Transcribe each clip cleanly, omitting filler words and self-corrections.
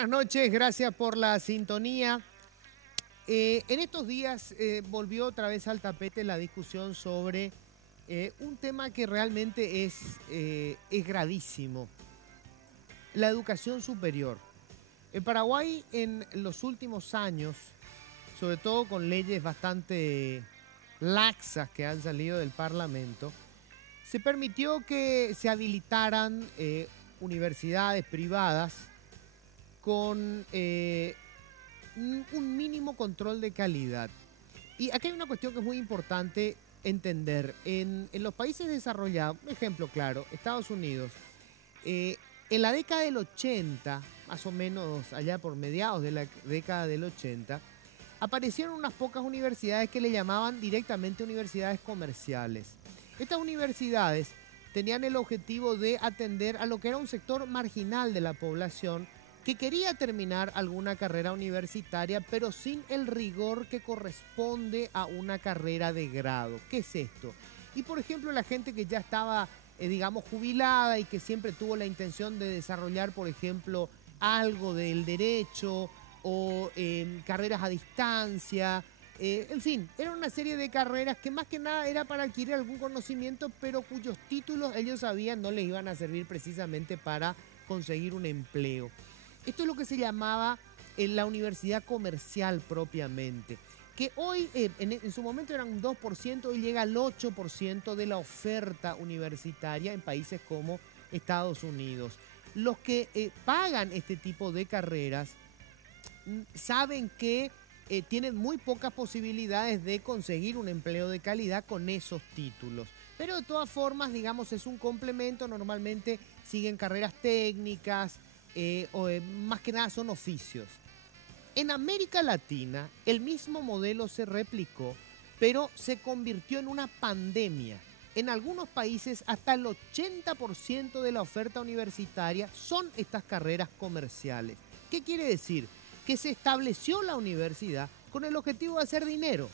buenas noches, gracias por la sintonía. En estos días volvió otra vez al tapete la discusión sobre un tema que realmente es gravísimo, la educación superior. En Paraguay, en los últimos años, sobre todo con leyes bastante laxas que han salido del Parlamento, se permitió que se habilitaran universidades privadas con un mínimo control de calidad. Y aquí hay una cuestión que es muy importante entender. En los países desarrollados, un ejemplo claro, Estados Unidos, en la década del 80, más o menos allá por mediados de la década del 80, aparecieron unas pocas universidades que le llamaban directamente universidades comerciales. Estas universidades tenían el objetivo de atender a lo que era un sector marginal de la población que quería terminar alguna carrera universitaria, pero sin el rigor que corresponde a una carrera de grado. ¿Qué es esto? Y por ejemplo, la gente que ya estaba, digamos, jubilada y que siempre tuvo la intención de desarrollar, por ejemplo, algo del derecho o carreras a distancia, en fin, era una serie de carreras que más que nada era para adquirir algún conocimiento, pero cuyos títulos ellos sabían no les iban a servir precisamente para conseguir un empleo. Esto es lo que se llamaba la universidad comercial propiamente, que hoy en su momento era un 2% y llega al 8% de la oferta universitaria en países como Estados Unidos. Los que pagan este tipo de carreras saben que tienen muy pocas posibilidades de conseguir un empleo de calidad con esos títulos. Pero de todas formas, digamos, es un complemento, normalmente siguen carreras técnicas, más que nada son oficios. En América Latina, el mismo modelo se replicó, pero se convirtió en una pandemia. En algunos países, hasta el 80% de la oferta universitaria son estas carreras comerciales. ¿Qué quiere decir? Que se estableció la universidad con el objetivo de hacer dinero.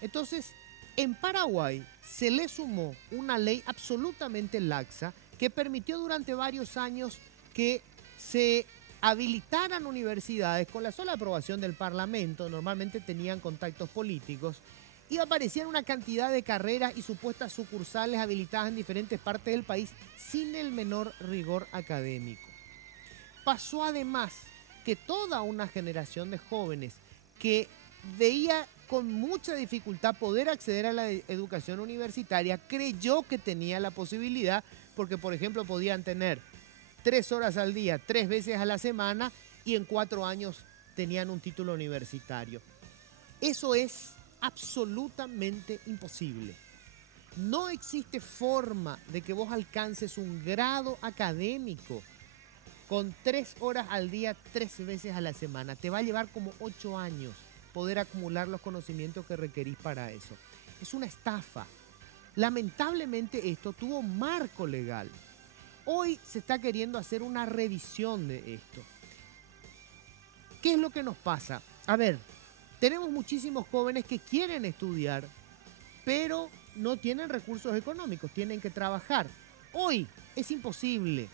Entonces, en Paraguay se le sumó una ley absolutamente laxa que permitió durante varios años que se habilitaran universidades con la sola aprobación del Parlamento, normalmente tenían contactos políticos, y aparecían una cantidad de carreras y supuestas sucursales habilitadas en diferentes partes del país sin el menor rigor académico. Pasó además que toda una generación de jóvenes que veía con mucha dificultad poder acceder a la educación universitaria creyó que tenía la posibilidad porque, por ejemplo, podían tener 3 horas al día, 3 veces a la semana y en 4 años tenían un título universitario. Eso es absolutamente imposible. No existe forma de que vos alcances un grado académico con 3 horas al día, 3 veces a la semana. Te va a llevar como 8 años poder acumular los conocimientos que requerís para eso. Es una estafa. Lamentablemente esto tuvo marco legal. Hoy se está queriendo hacer una revisión de esto. ¿Qué es lo que nos pasa? A ver, tenemos muchísimos jóvenes que quieren estudiar, pero no tienen recursos económicos, tienen que trabajar. Hoy es imposible.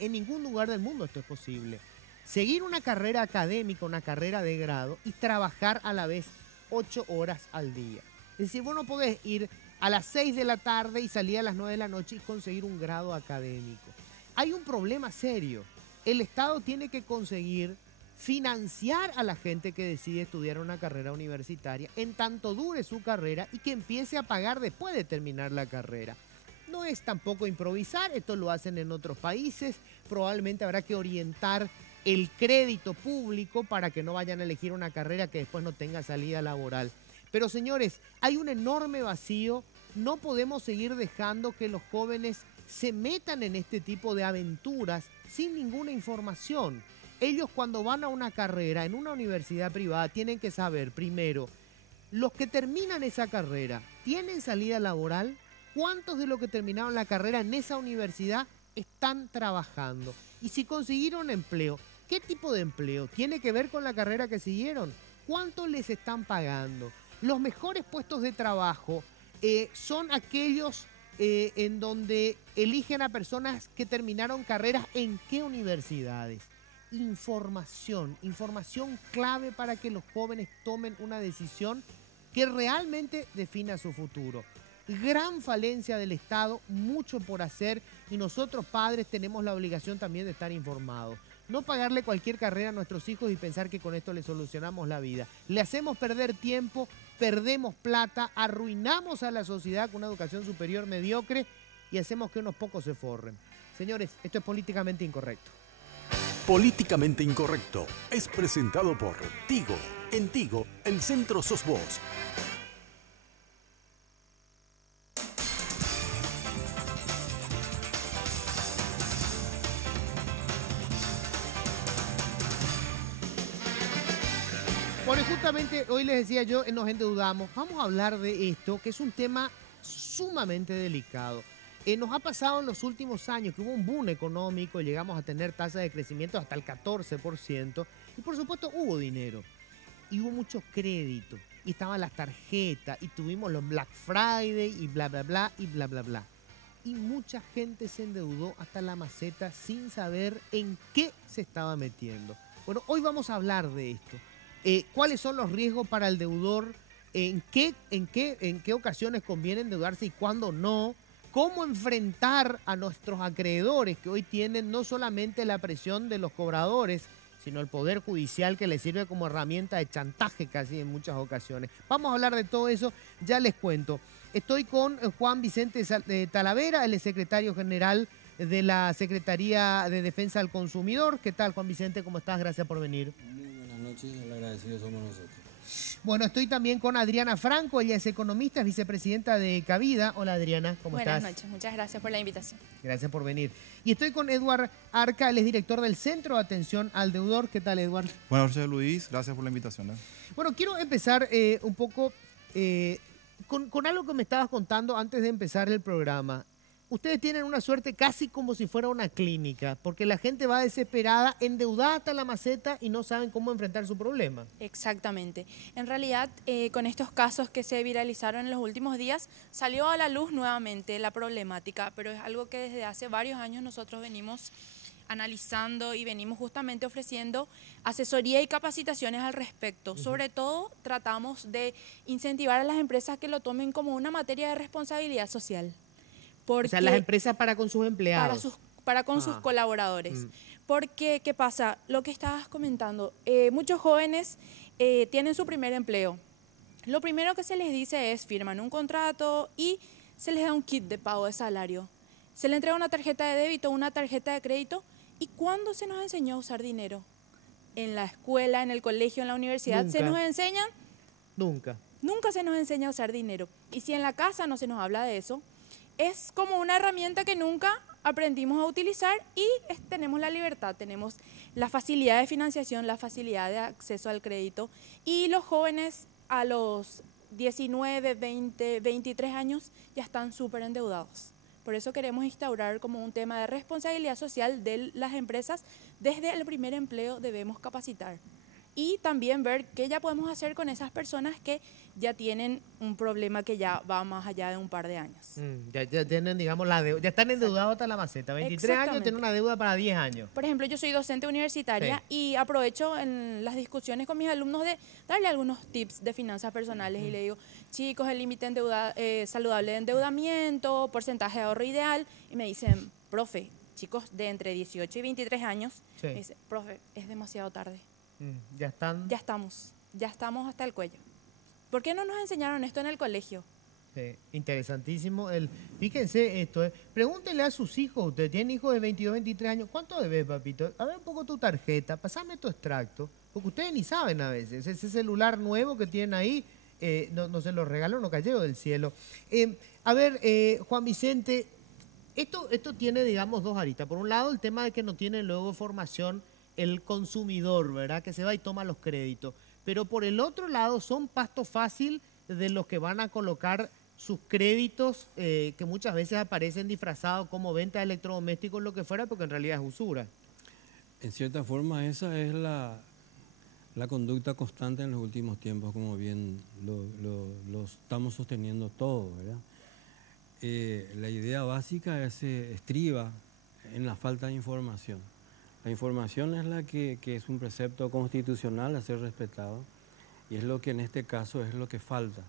En ningún lugar del mundo esto es posible. Seguir una carrera académica, una carrera de grado y trabajar a la vez 8 horas al día. Es decir, vos no podés ir a las 6 de la tarde y salir a las 9 de la noche y conseguir un grado académico. Hay un problema serio. El Estado tiene que conseguir financiar a la gente que decide estudiar una carrera universitaria en tanto dure su carrera y que empiece a pagar después de terminar la carrera. No es tampoco improvisar, esto lo hacen en otros países, probablemente habrá que orientar el crédito público para que no vayan a elegir una carrera que después no tenga salida laboral. Pero señores, hay un enorme vacío, no podemos seguir dejando que los jóvenes se metan en este tipo de aventuras sin ninguna información. Ellos cuando van a una carrera en una universidad privada tienen que saber primero, los que terminan esa carrera, ¿tienen salida laboral? ¿Cuántos de los que terminaron la carrera en esa universidad están trabajando? Y si consiguieron empleo, ¿qué tipo de empleo? ¿Tiene que ver con la carrera que siguieron? ¿Cuánto les están pagando? Los mejores puestos de trabajo son aquellos en donde eligen a personas que terminaron carreras en qué universidades. información, información clave para que los jóvenes tomen una decisión que realmente defina su futuro. Gran falencia del Estado, mucho por hacer y nosotros padres tenemos la obligación también de estar informados. No pagarle cualquier carrera a nuestros hijos y pensar que con esto le solucionamos la vida. Le hacemos perder tiempo, perdemos plata, arruinamos a la sociedad con una educación superior mediocre y hacemos que unos pocos se forren. Señores, esto es políticamente incorrecto. Políticamente Incorrecto es presentado por Tigo. En Tigo, el centro sos vos. Bueno, justamente hoy les decía yo, nos endeudamos. Vamos a hablar de esto, que es un tema sumamente delicado. Nos ha pasado en los últimos años que hubo un boom económico, llegamos a tener tasas de crecimiento hasta el 14%, y por supuesto hubo dinero, y hubo mucho crédito, y estaban las tarjetas, y tuvimos los Black Friday, y bla, bla, bla, y bla, bla, bla. Y mucha gente se endeudó hasta la maceta sin saber en qué se estaba metiendo. Bueno, hoy vamos a hablar de esto. ¿Cuáles son los riesgos para el deudor? ¿En qué ocasiones conviene endeudarse y cuándo no? ¿Cómo enfrentar a nuestros acreedores que hoy tienen no solamente la presión de los cobradores, sino el Poder Judicial que les sirve como herramienta de chantaje casi en muchas ocasiones? Vamos a hablar de todo eso, ya les cuento. Estoy con Juan Vicente Talavera, el secretario general de la Secretaría de Defensa del Consumidor. ¿Qué tal, Juan Vicente? ¿Cómo estás? Gracias por venir. Muy buenas noches, el agradecido somos nosotros. Bueno, estoy también con Adriana Franco, ella es economista, es vicepresidenta de Cavida. Hola Adriana, ¿cómo estás? Buenas noches, muchas gracias por la invitación. Gracias por venir. Y estoy con Eduard Arca, él es director del Centro de Atención al Deudor. ¿Qué tal, Eduard? Buenas noches, Luis, gracias por la invitación. Bueno, quiero empezar un poco con algo que me estabas contando antes de empezar el programa. Ustedes tienen una suerte casi como si fuera una clínica, porque la gente va desesperada, endeudada hasta la maceta y no saben cómo enfrentar su problema. Exactamente. En realidad, con estos casos que se viralizaron en los últimos días, salió a la luz nuevamente la problemática, pero es algo que desde hace varios años nosotros venimos analizando y venimos justamente ofreciendo asesoría y capacitaciones al respecto. Sobre todo, tratamos de incentivar a las empresas que lo tomen como una materia de responsabilidad social. O sea, las empresas para con sus empleados. Para con sus colaboradores. Porque, ¿qué pasa? Lo que estabas comentando, muchos jóvenes tienen su primer empleo. Lo primero que se les dice es, firman un contrato y se les da un kit de pago de salario. Se les entrega una tarjeta de débito, una tarjeta de crédito. ¿Y cuándo se nos enseñó a usar dinero? En la escuela, en el colegio, en la universidad. Nunca. ¿Se nos enseñan? Nunca. Nunca se nos enseña a usar dinero. Y si en la casa no se nos habla de eso, es como una herramienta que nunca aprendimos a utilizar y tenemos la libertad, tenemos la facilidad de financiación, la facilidad de acceso al crédito y los jóvenes a los 19, 20, 23 años ya están súper endeudados. Por eso queremos instaurar como un tema de responsabilidad social de las empresas. Desde el primer empleo debemos capacitar y también ver qué ya podemos hacer con esas personas que ya tienen un problema que ya va más allá de un par de años. Ya tienen, digamos, la deuda, ya están endeudados hasta la maceta. 23 años tienen una deuda para 10 años. Por ejemplo, yo soy docente universitaria y aprovecho en las discusiones con mis alumnos de darle algunos tips de finanzas personales y le digo, chicos, el límite saludable de endeudamiento, porcentaje de ahorro ideal, y me dicen, profe, chicos de entre 18 y 23 años, me dicen, profe, es demasiado tarde. Ya están. Ya estamos hasta el cuello. ¿Por qué no nos enseñaron esto en el colegio? Interesantísimo. Fíjense esto. Pregúntenle a sus hijos, ustedes tienen hijos de 22, 23 años, ¿cuánto debes, papito? A ver un poco tu tarjeta, pasame tu extracto, porque ustedes ni saben a veces. Ese celular nuevo que tienen ahí, no se lo regaló, no cayó del cielo. Juan Vicente, esto tiene, digamos, dos aristas. Por un lado, el tema de que no tiene luego formación el consumidor, ¿verdad? Que se va y toma los créditos. Pero por el otro lado son pasto fácil de los que van a colocar sus créditos que muchas veces aparecen disfrazados como venta de electrodomésticos, lo que fuera, porque en realidad es usura. En cierta forma esa es la conducta constante en los últimos tiempos, como bien lo estamos sosteniendo todo, ¿verdad? La idea básica estriba en la falta de información. La información es la que es un precepto constitucional a ser respetado y es lo que en este caso es lo que falta.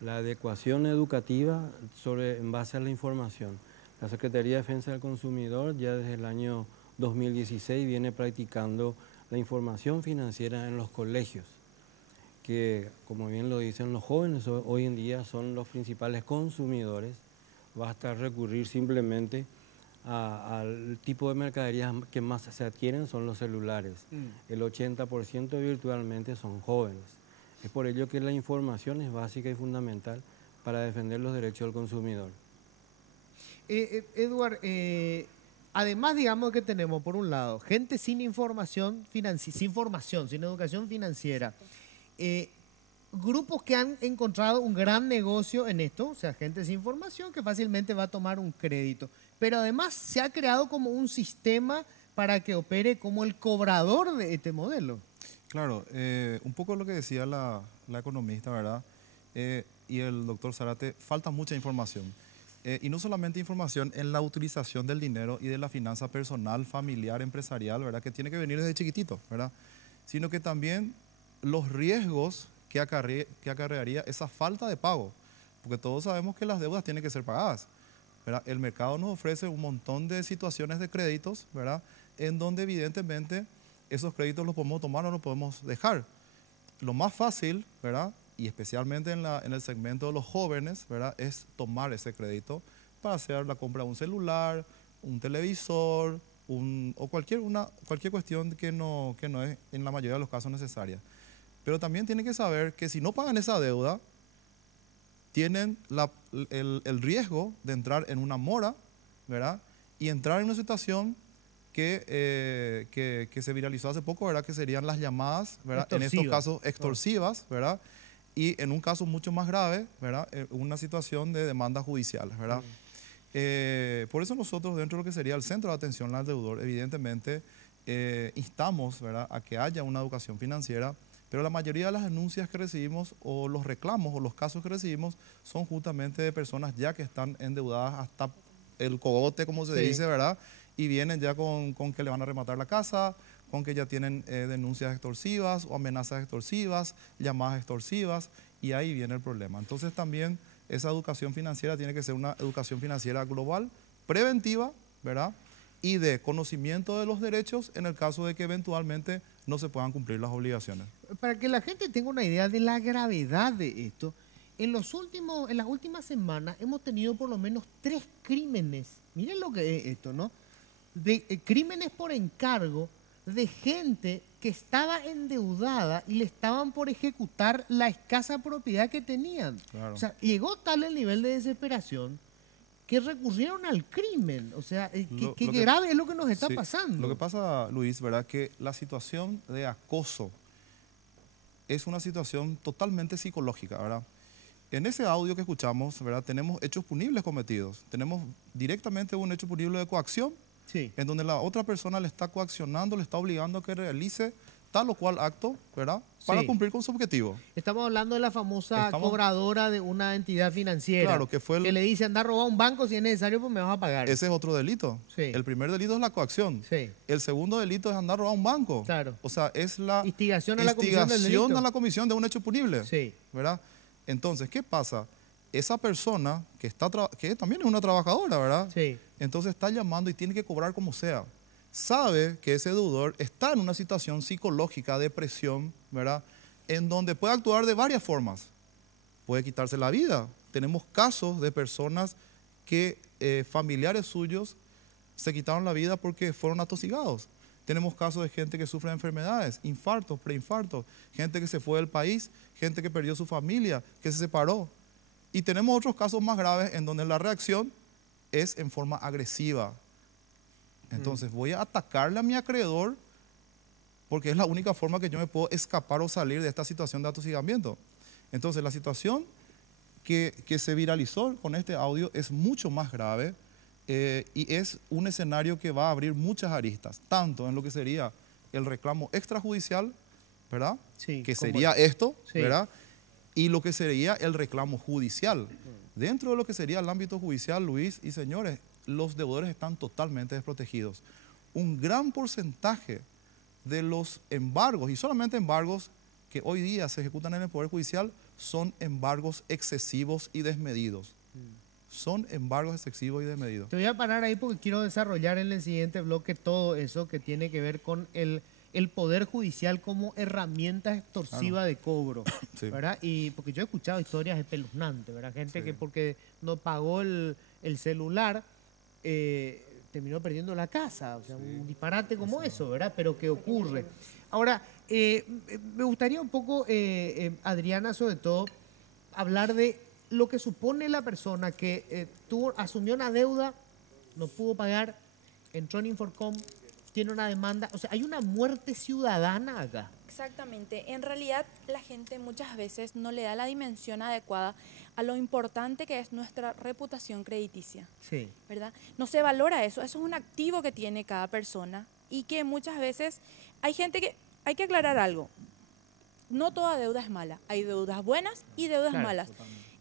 La adecuación educativa en base a la información. La Secretaría de Defensa del Consumidor ya desde el año 2016 viene practicando la información financiera en los colegios, que como bien lo dicen los jóvenes, hoy en día son los principales consumidores. Basta recurrir simplemente al tipo de mercaderías que más se adquieren son los celulares. El 80% virtualmente son jóvenes. Es por ello que la información es básica y fundamental para defender los derechos del consumidor. Edward, además, digamos que tenemos, por un lado, gente sin información, sin educación financiera, grupos que han encontrado un gran negocio en esto, o sea, gente sin información que fácilmente va a tomar un crédito. Pero además se ha creado como un sistema para que opere como el cobrador de este modelo. Claro, un poco lo que decía la economista, ¿verdad? Y el doctor Zárate, falta mucha información. Y no solamente información en la utilización del dinero y de la finanza personal, familiar, empresarial, ¿verdad? Que tiene que venir desde chiquitito, ¿verdad? Sino que también los riesgos que acarrearía esa falta de pago. Porque todos sabemos que las deudas tienen que ser pagadas, ¿verdad? El mercado nos ofrece un montón de situaciones de créditos, ¿verdad? En donde evidentemente esos créditos los podemos tomar o los podemos dejar. Lo más fácil, ¿verdad? Y especialmente en el segmento de los jóvenes, ¿verdad? Es tomar ese crédito para hacer la compra de un celular, un televisor, o cualquier cuestión que no es en la mayoría de los casos necesaria. Pero también tienen que saber que si no pagan esa deuda, tienen el riesgo de entrar en una mora, ¿verdad? Y entrar en una situación que se viralizó hace poco, ¿verdad? Que serían las llamadas, ¿verdad? En estos casos extorsivas, ¿verdad? Y en un caso mucho más grave, ¿verdad? Una situación de demanda judicial, ¿verdad? Por eso nosotros, dentro de lo que sería el Centro de Atención al Deudor, evidentemente instamos, ¿verdad?, a que haya una educación financiera, pero la mayoría de las denuncias que recibimos o los reclamos o los casos que recibimos son justamente de personas ya que están endeudadas hasta el cogote, como se dice, ¿verdad? Y vienen ya con que le van a rematar la casa, con que ya tienen denuncias extorsivas o amenazas extorsivas, llamadas extorsivas, y ahí viene el problema. Entonces también esa educación financiera tiene que ser una educación financiera global, preventiva, ¿verdad? Y de conocimiento de los derechos en el caso de que eventualmente no se puedan cumplir las obligaciones. Para que la gente tenga una idea de la gravedad de esto, en las últimas semanas hemos tenido por lo menos 3 crímenes. Miren lo que es esto, ¿no? Crímenes por encargo de gente que estaba endeudada y le estaban por ejecutar la escasa propiedad que tenían. Claro. O sea, llegó tal el nivel de desesperación que recurrieron al crimen. O sea, qué grave es lo que nos está pasando. Lo que pasa, Luis, ¿verdad? Que la situación de acoso es una situación totalmente psicológica, ¿verdad? En ese audio que escuchamos, ¿verdad?, tenemos hechos punibles cometidos. Tenemos directamente un hecho punible de coacción, en donde la otra persona le está coaccionando, le está obligando a que realice tal o cual acto, ¿verdad?, para cumplir con su objetivo. Estamos hablando de la famosa cobradora de una entidad financiera. Claro, que le dice, anda a robar un banco, si es necesario, pues me vas a pagar. Ese es otro delito. El primer delito es la coacción. El segundo delito es andar a robar un banco. Claro. O sea, es la instigación a la comisión del delito. a la comisión de un hecho punible. ¿Verdad? Entonces, ¿qué pasa? Esa persona que también es una trabajadora, ¿verdad? Entonces está llamando y tiene que cobrar como sea. Sabe que ese deudor está en una situación psicológica de presión, ¿verdad?, en donde puede actuar de varias formas. Puede quitarse la vida. Tenemos casos de personas que familiares suyos se quitaron la vida porque fueron atosigados. Tenemos casos de gente que sufre de enfermedades, infartos, preinfartos, gente que se fue del país, gente que perdió su familia, que se separó. Y tenemos otros casos más graves en donde la reacción es en forma agresiva. Entonces voy a atacarle a mi acreedor porque es la única forma que yo me puedo escapar o salir de esta situación de atosigamiento. Entonces la situación que se viralizó con este audio es mucho más grave y es un escenario que va a abrir muchas aristas, tanto en lo que sería el reclamo extrajudicial, ¿verdad? Que sería esto, ¿verdad? Y lo que sería el reclamo judicial. Dentro de lo que sería el ámbito judicial, Luis y señores, los deudores están totalmente desprotegidos. un gran porcentaje de los embargos, y solamente embargos que hoy día se ejecutan en el Poder Judicial, son embargos excesivos y desmedidos. Son embargos excesivos y desmedidos. Te voy a parar ahí porque quiero desarrollar en el siguiente bloque todo eso que tiene que ver con el Poder Judicial como herramienta extorsiva de cobro, Sí. ¿verdad? Y porque yo he escuchado historias espeluznantes, ¿verdad? Gente Sí. que porque no pagó el celular terminó perdiendo la casa, o sea, un disparate como eso, ¿verdad? Pero que ocurre. Ahora, me gustaría un poco, Adriana, sobre todo, hablar de lo que supone la persona que asumió una deuda, no pudo pagar, entró en Inforcom, tiene una demanda, o sea, hay una muerte ciudadana acá. Exactamente. En realidad, la gente muchas veces no le da la dimensión adecuada a lo importante que es nuestra reputación crediticia, Sí. ¿verdad? No se valora eso. Eso es un activo que tiene cada persona y que muchas veces hay gente que... Hay que aclarar algo. No toda deuda es mala. Hay deudas buenas y deudas Claro, malas.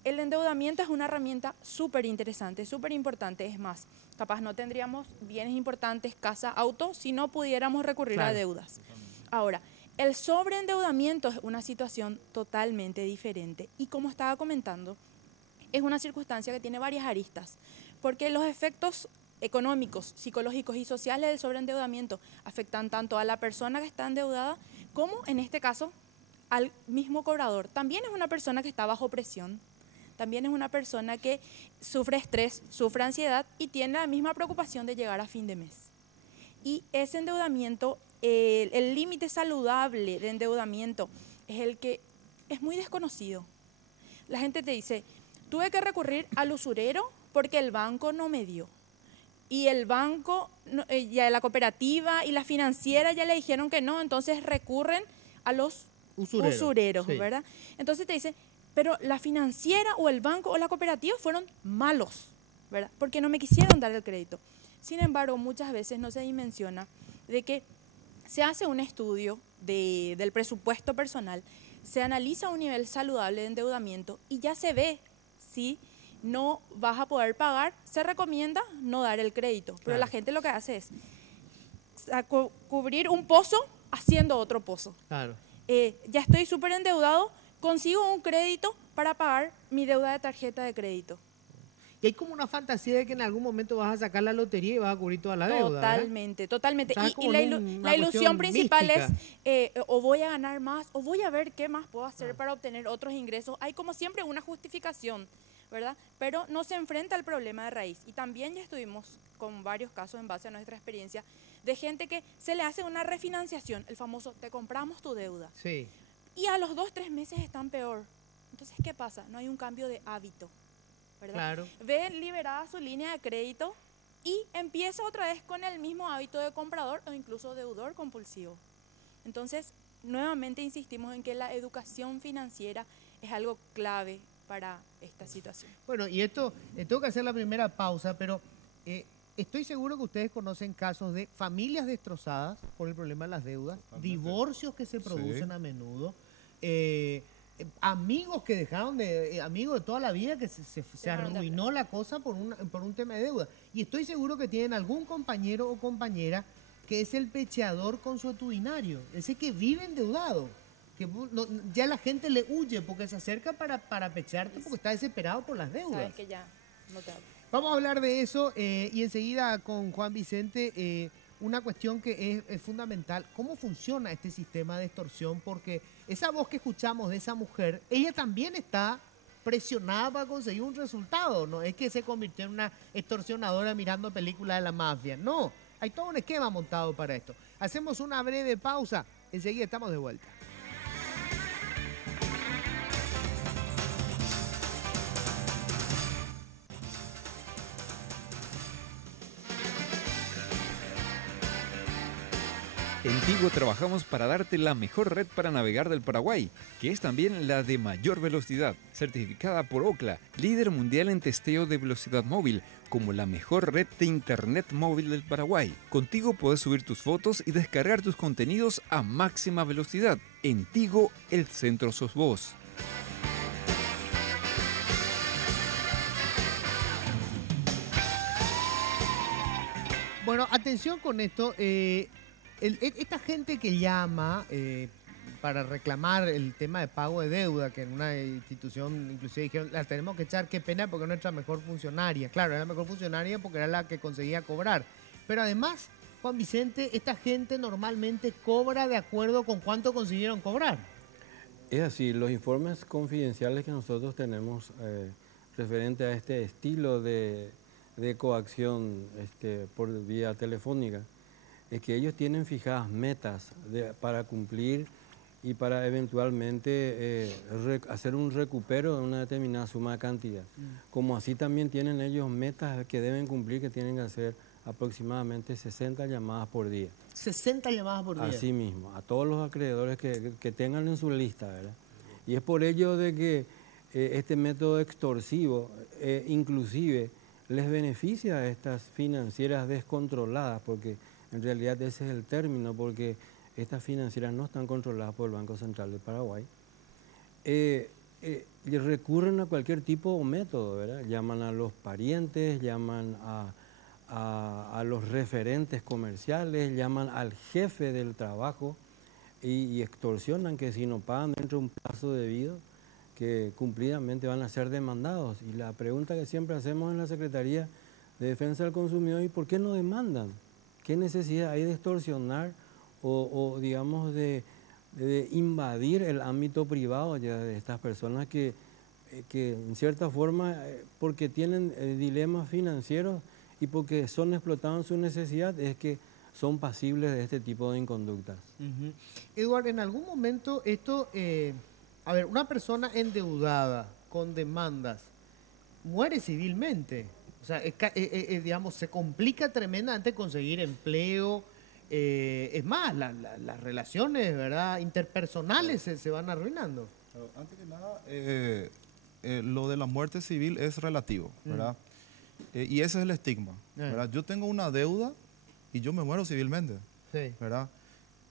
El endeudamiento es una herramienta súper interesante, súper importante. Es más, capaz no tendríamos bienes importantes, casa, auto, si no pudiéramos recurrir a Claro. deudas. Ahora, el sobreendeudamiento es una situación totalmente diferente. Y como estaba comentando, es una circunstancia que tiene varias aristas, porque los efectos económicos, psicológicos y sociales del sobreendeudamiento afectan tanto a la persona que está endeudada como, en este caso, al mismo cobrador. También es una persona que está bajo presión, también es una persona que sufre estrés, sufre ansiedad y tiene la misma preocupación de llegar a fin de mes. Y ese endeudamiento, el límite saludable de endeudamiento es el que es muy desconocido. La gente te dice, tuve que recurrir al usurero porque el banco no me dio. Y el banco, ya la cooperativa y la financiera ya le dijeron que no, entonces recurren a los usureros, sí. ¿verdad? Entonces te dicen, pero la financiera o el banco o la cooperativa fueron malos, ¿verdad? Porque no me quisieron dar el crédito. Sin embargo, muchas veces no se dimensiona de que se hace un estudio del presupuesto personal, se analiza un nivel saludable de endeudamiento y ya se ve si no vas a poder pagar, se recomienda no dar el crédito. Pero Claro. la gente lo que hace es cubrir un pozo haciendo otro pozo. Claro. Ya estoy súper endeudado, consigo un crédito para pagar mi deuda de tarjeta de crédito. Y hay como una fantasía de que en algún momento vas a sacar la lotería y vas a cubrir toda la deuda, ¿verdad? Totalmente, totalmente. O sea, es Y como la, una la ilusión cuestión principal mística. es o voy a ganar más o voy a ver qué más puedo hacer para obtener otros ingresos. Hay como siempre una justificación, ¿verdad? Pero no se enfrenta al problema de raíz. Y también ya estuvimos con varios casos en base a nuestra experiencia de gente que se le hace una refinanciación, el famoso te compramos tu deuda. Sí. Y a los 2-3 meses están peor. Entonces, ¿qué pasa? No hay un cambio de hábito, ¿verdad? Claro. Ven liberada su línea de crédito y empieza otra vez con el mismo hábito de comprador o incluso deudor compulsivo. Entonces, nuevamente insistimos en que la educación financiera es algo clave para esta situación. Bueno, y esto, tengo que hacer la primera pausa, pero estoy seguro que ustedes conocen casos de familias destrozadas por el problema de las deudas, divorcios que se producen Sí. a menudo, amigos que dejaron de, amigos de toda la vida que se Dejaron de arruinó la cosa por un tema de deuda. Y estoy seguro que tienen algún compañero o compañera que es el pecheador consuetudinario, ese que vive endeudado. Que ya la gente le huye porque se acerca para pechearte porque está desesperado por las deudas. Sabes que ya no te hablo. Vamos a hablar de eso y enseguida con Juan Vicente una cuestión que es fundamental. ¿Cómo funciona este sistema de extorsión? Porque esa voz que escuchamos de esa mujer, ella también está presionada para conseguir un resultado. No es que se convirtió en una extorsionadora mirando películas de la mafia. No, hay todo un esquema montado para esto. Hacemos una breve pausa. Enseguida estamos de vuelta. En Tigo trabajamos para darte la mejor red para navegar del Paraguay, que es también la de mayor velocidad, certificada por Ookla, líder mundial en testeo de velocidad móvil, como la mejor red de internet móvil del Paraguay. Contigo puedes subir tus fotos y descargar tus contenidos a máxima velocidad. En Tigo, el centro sos vos. Bueno, atención con esto. Esta gente que llama para reclamar el tema de pago de deuda, que en una institución inclusive dijeron, la tenemos que echar, qué pena porque es nuestra mejor funcionaria. Claro, era la mejor funcionaria porque era la que conseguía cobrar. Pero además, Juan Vicente, esta gente normalmente cobra de acuerdo con cuánto consiguieron cobrar. Es así, los informes confidenciales que nosotros tenemos referente a este estilo de coacción por vía telefónica, es que ellos tienen fijadas metas para cumplir y para eventualmente hacer un recupero de una determinada suma de cantidad. Como así también tienen ellos metas que deben cumplir, que tienen que hacer aproximadamente 60 llamadas por día. 60 llamadas por día. Así mismo, a todos los acreedores que tengan en su lista, ¿verdad? Y es por ello de que este método extorsivo inclusive les beneficia a estas financieras descontroladas, porque en realidad ese es el término, porque estas financieras no están controladas por el Banco Central de Paraguay. Recurren a cualquier tipo de método, ¿verdad? Llaman a los parientes, llaman a los referentes comerciales, llaman al jefe del trabajo y extorsionan que si no pagan dentro de un plazo debido, que cumplidamente van a ser demandados. Y la pregunta que siempre hacemos en la Secretaría de Defensa del Consumidor, ¿y por qué no demandan? ¿Qué necesidad hay de extorsionar o digamos, de invadir el ámbito privado ya de estas personas que en cierta forma, porque tienen dilemas financieros y porque son explotados en su necesidad, es que son pasibles de este tipo de inconductas? Eduardo, en algún momento esto, a ver, una persona endeudada con demandas muere civilmente. O sea, digamos, se complica tremendamente conseguir empleo. Es más, las relaciones, ¿verdad?, interpersonales se van arruinando. Antes que nada, lo de la muerte civil es relativo, ¿verdad? Y ese es el estigma, ¿verdad? Yo tengo una deuda y yo me muero civilmente, Sí. ¿verdad?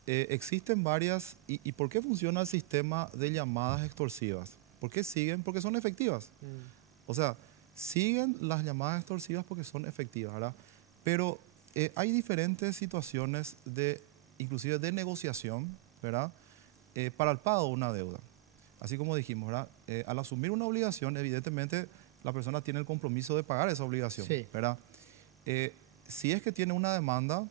Existen varias... ¿Y por qué funciona el sistema de llamadas extorsivas? ¿Por qué siguen? Porque son efectivas. O sea, siguen las llamadas extorsivas porque son efectivas, ¿verdad? Pero hay diferentes situaciones inclusive de negociación, ¿verdad? Para el pago de una deuda. Así como dijimos, ¿verdad? Al asumir una obligación, evidentemente la persona tiene el compromiso de pagar esa obligación, Sí. ¿verdad? Si es que tiene una demanda,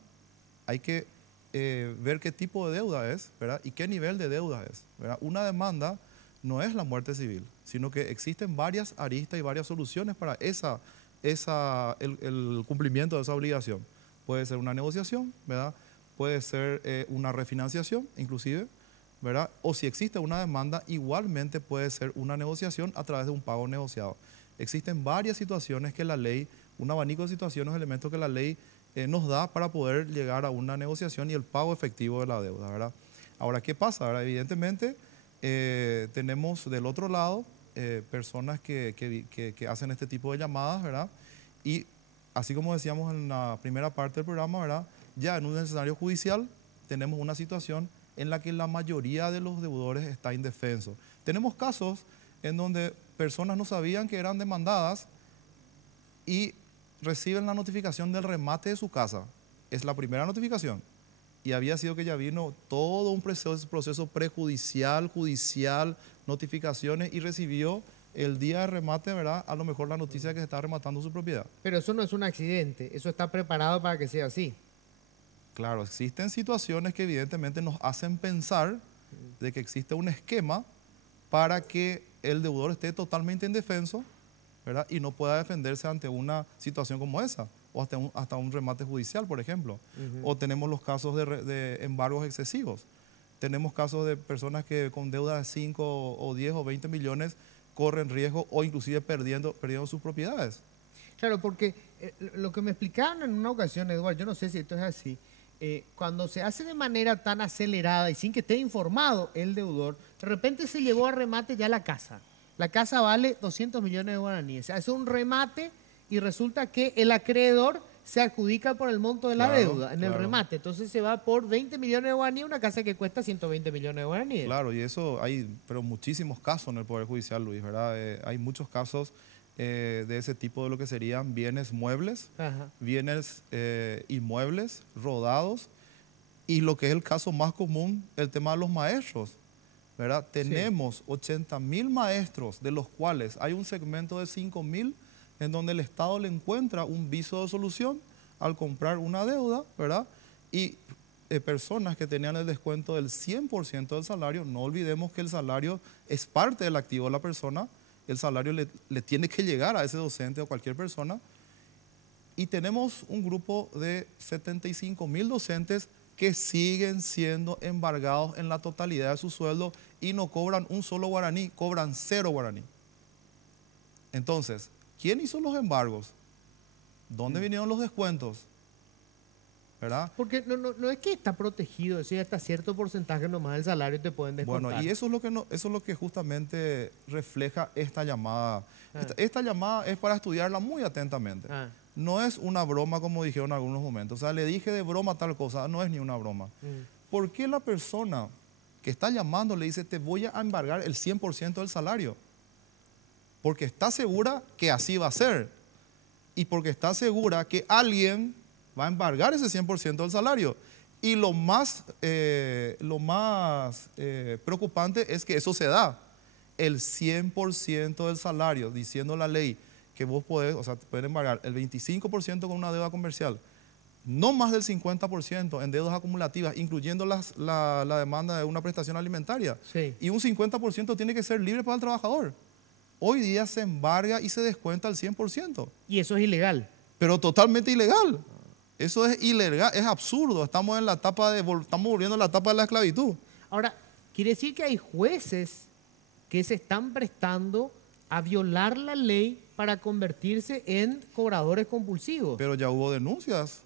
hay que ver qué tipo de deuda es, ¿verdad? Y qué nivel de deuda es, ¿verdad? Una demanda no es la muerte civil, sino que existen varias aristas y varias soluciones para el cumplimiento de esa obligación. Puede ser una negociación, ¿verdad? Puede ser una refinanciación, inclusive, ¿verdad? O si existe una demanda, igualmente puede ser una negociación a través de un pago negociado. Existen varias situaciones que la ley, un abanico de situaciones, elementos que la ley nos da para poder llegar a una negociación y el pago efectivo de la deuda, ¿verdad? Ahora, ¿qué pasa? ¿Verdad? Evidentemente, tenemos del otro lado personas que hacen este tipo de llamadas, ¿verdad? Y así como decíamos en la primera parte del programa, ¿verdad? Ya en un escenario judicial tenemos una situación en la que la mayoría de los deudores está indefenso. Tenemos casos en donde personas no sabían que eran demandadas y reciben la notificación del remate de su casa. Es la primera notificación. Y había sido que ya vino todo un proceso prejudicial, judicial, notificaciones, y recibió el día de remate, ¿verdad?, a lo mejor la noticia de que se está rematando su propiedad. Pero eso no es un accidente, eso está preparado para que sea así. Claro, existen situaciones que evidentemente nos hacen pensar de que existe un esquema para que el deudor esté totalmente indefenso, ¿verdad?, y no pueda defenderse ante una situación como esa, o hasta un remate judicial, por ejemplo. O tenemos los casos de embargos excesivos. Tenemos casos de personas que con deudas de 5 o 10 o 20 millones corren riesgo o inclusive perdiendo sus propiedades. Claro, porque lo que me explicaban en una ocasión, Eduardo, yo no sé si esto es así, cuando se hace de manera tan acelerada y sin que esté informado el deudor, de repente se llevó a remate ya la casa. La casa vale 200 millones de guaraníes. Se hace un remate y resulta que el acreedor se adjudica por el monto de la deuda en el remate. Entonces se va por 20 millones de guaraníes una casa que cuesta 120 millones de guaraníes. Claro, y eso hay, pero muchísimos casos en el Poder Judicial, Luis, ¿verdad? Hay muchos casos de ese tipo de lo que serían bienes muebles, Ajá. bienes inmuebles, rodados, y lo que es el caso más común, el tema de los maestros, ¿verdad? Tenemos 80.000 maestros, de los cuales hay un segmento de 5.000 en donde el Estado le encuentra un viso de solución al comprar una deuda, ¿verdad? Y personas que tenían el descuento del 100% del salario, no olvidemos que el salario es parte del activo de la persona, el salario le tiene que llegar a ese docente o cualquier persona, y tenemos un grupo de 75.000 docentes que siguen siendo embargados en la totalidad de su sueldo y no cobran un solo guaraní, cobran 0 guaraní. Entonces, ¿quién hizo los embargos? ¿Dónde vinieron los descuentos? ¿Verdad? Porque no es que está protegido, es decir, hasta cierto porcentaje nomás del salario te pueden descontar. Bueno, y eso es lo que eso es lo que justamente refleja esta llamada. Ah. Esta llamada es para estudiarla muy atentamente. Ah. No es una broma como dijeron en algunos momentos. O sea, le dije de broma tal cosa, no es ni una broma. ¿Por qué la persona que está llamando le dice te voy a embargar el 100% del salario? Porque está segura que así va a ser. Y porque está segura que alguien va a embargar ese 100% del salario. Y lo más preocupante es que eso se da. El 100% del salario, diciendo la ley que vos podés, o sea, te pueden embargar el 25% con una deuda comercial, no más del 50% en deudas acumulativas, incluyendo la demanda de una prestación alimentaria. Sí. Y un 50% tiene que ser libre para el trabajador. Hoy día se embarga y se descuenta el 100%. Y eso es ilegal. Pero totalmente ilegal. Eso es ilegal, es absurdo. Estamos volviendo a la etapa de la esclavitud. Ahora, quiere decir que hay jueces que se están prestando a violar la ley para convertirse en cobradores compulsivos. Pero ya hubo denuncias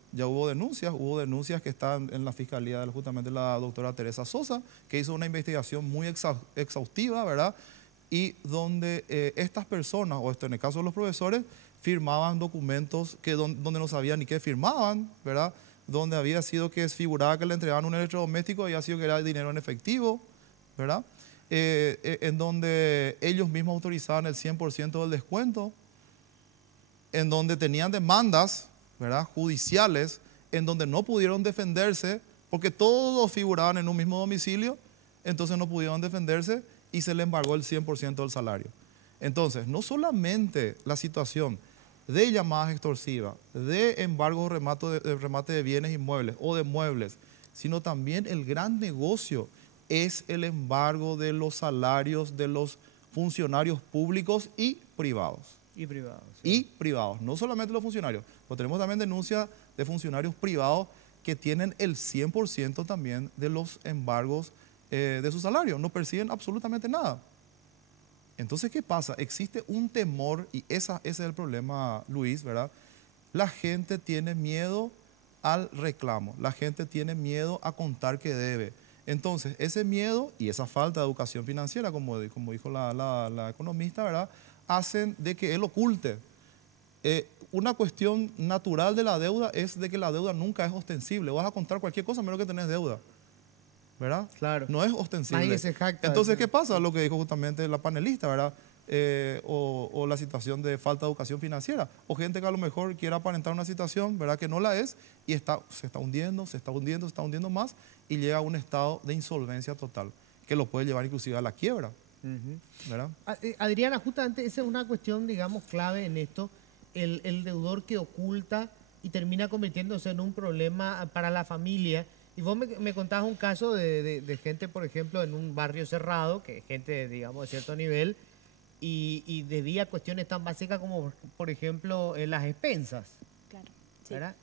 que están en la fiscalía, justamente la doctora Teresa Sosa, que hizo una investigación muy exhaustiva, ¿verdad? Y donde estas personas, o esto en el caso de los profesores, firmaban documentos donde no sabían ni qué firmaban, ¿verdad? Donde había sido que figuraba que le entregaban un electrodoméstico, había sido que era dinero en efectivo, ¿verdad? En donde ellos mismos autorizaban el 100% del descuento, en donde tenían demandas, ¿verdad?, judiciales, en donde no pudieron defenderse, porque todos figuraban en un mismo domicilio, entonces no pudieron defenderse y se le embargó el 100% del salario. Entonces, no solamente la situación de llamadas extorsivas, de embargo de remate de bienes inmuebles o de muebles, sino también el gran negocio es el embargo de los salarios de los funcionarios públicos y privados. Y privados. Y privados, no solamente los funcionarios, pero tenemos también denuncias de funcionarios privados que tienen el 100% también de los embargos de su salario, no perciben absolutamente nada. Entonces, ¿qué pasa? Existe un temor, y ese es el problema, Luis, ¿verdad? La gente tiene miedo al reclamo, la gente tiene miedo a contar que debe. Entonces, ese miedo y esa falta de educación financiera, como dijo la economista, ¿verdad?, hacen de que él oculte. Una cuestión natural de la deuda es de que la deuda nunca es ostensible. Vas a contar cualquier cosa menos que tenés deuda, ¿verdad? Claro. No es ostensible. Nadie se jacta. Entonces, ¿qué pasa? Lo que dijo justamente la panelista, ¿verdad? O la situación de falta de educación financiera. O gente que a lo mejor quiera aparentar una situación, ¿verdad?, que no la es, y se está hundiendo más, y llega a un estado de insolvencia total, que lo puede llevar inclusive a la quiebra. ¿Verdad? Adriana, justamente esa es una cuestión, digamos, clave en esto, el deudor que oculta y termina convirtiéndose en un problema para la familia. Y vos me contabas un caso de gente, por ejemplo, en un barrio cerrado, que es gente, digamos, de cierto nivel, y debía cuestiones tan básicas como, por ejemplo, las expensas. Claro, sí. ¿Verdad?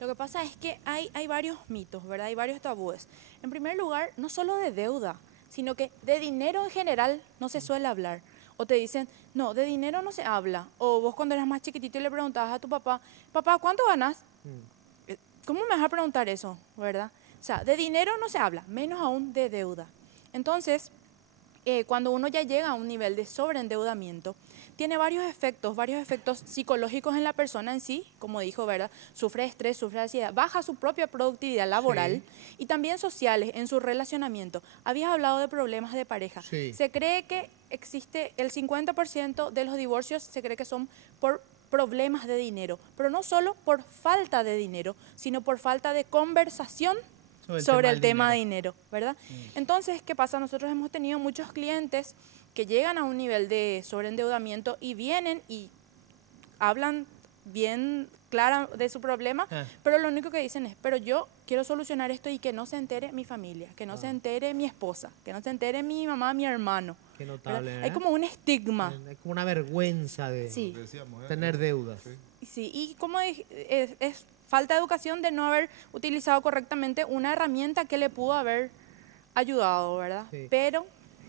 Lo que pasa es que hay varios mitos, ¿verdad? Hay varios tabúes. En primer lugar, no solo de deuda, sino que de dinero en general no se suele hablar. O te dicen, no, de dinero no se habla. O vos cuando eras más chiquitito y le preguntabas a tu papá, papá, ¿cuánto ganas? ¿Cómo me vas a preguntar eso, verdad? O sea, de dinero no se habla, menos aún de deuda. Entonces, cuando uno ya llega a un nivel de sobreendeudamiento, tiene varios efectos psicológicos en la persona en sí, como dijo, ¿verdad? Sufre estrés, sufre ansiedad, baja su propia productividad laboral y también sociales en su relacionamiento. Habías hablado de problemas de pareja. Sí. Se cree que existe el 50% de los divorcios, se cree que son por problemas de dinero, pero no solo por falta de dinero, sino por falta de conversación sobre el tema de dinero, ¿verdad? Entonces, ¿qué pasa? Nosotros hemos tenido muchos clientes que llegan a un nivel de sobreendeudamiento y vienen y hablan bien clara de su problema, pero lo único que dicen es, pero yo quiero solucionar esto y que no se entere mi familia, que no se entere mi esposa, que no se entere mi mamá, mi hermano. Qué notable, Hay como un estigma. Hay como una vergüenza de Sí. tener deudas. Sí, y como es falta de educación de no haber utilizado correctamente una herramienta que le pudo haber ayudado, ¿verdad? Sí. Pero